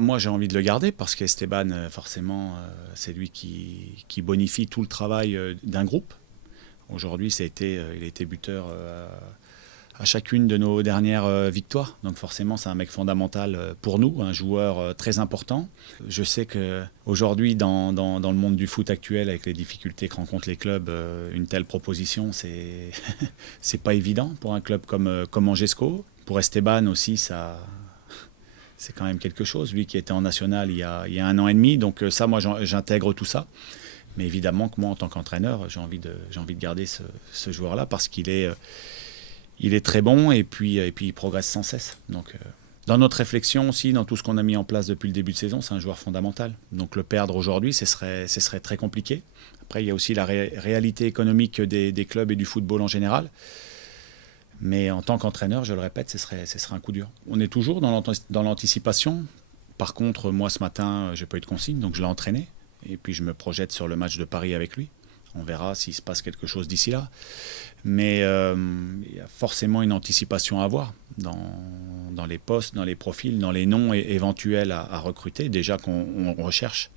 Moi, j'ai envie de le garder parce qu'Esteban, forcément, c'est lui qui bonifie tout le travail d'un groupe. Aujourd'hui, il a été buteur à chacune de nos dernières victoires. Donc forcément, c'est un mec fondamental pour nous, un joueur très important. Je sais qu'aujourd'hui, dans le monde du foot actuel, avec les difficultés que rencontrent les clubs, une telle proposition, c'est pas évident pour un club comme Angesco. Pour Esteban aussi, c'est quand même quelque chose. Lui qui était en national il y a un an et demi, donc ça, moi, j'intègre tout ça. Mais évidemment que moi, en tant qu'entraîneur, j'ai envie de garder ce joueur-là parce il est très bon et puis il progresse sans cesse. Donc, dans notre réflexion aussi, dans tout ce qu'on a mis en place depuis le début de saison, c'est un joueur fondamental. Donc le perdre aujourd'hui, ce serait très compliqué. Après, il y a aussi la réalité économique des clubs et du football en général. Mais en tant qu'entraîneur, je le répète, ce serait un coup dur. On est toujours dans l'anticipation. Par contre, moi ce matin, j'ai pas eu de consigne, donc je l'ai entraîné. Et puis je me projette sur le match de Paris avec lui. On verra s'il se passe quelque chose d'ici là. Mais il y a forcément une anticipation à avoir dans les postes, dans les profils, dans les noms éventuels à recruter, déjà qu'on recherche.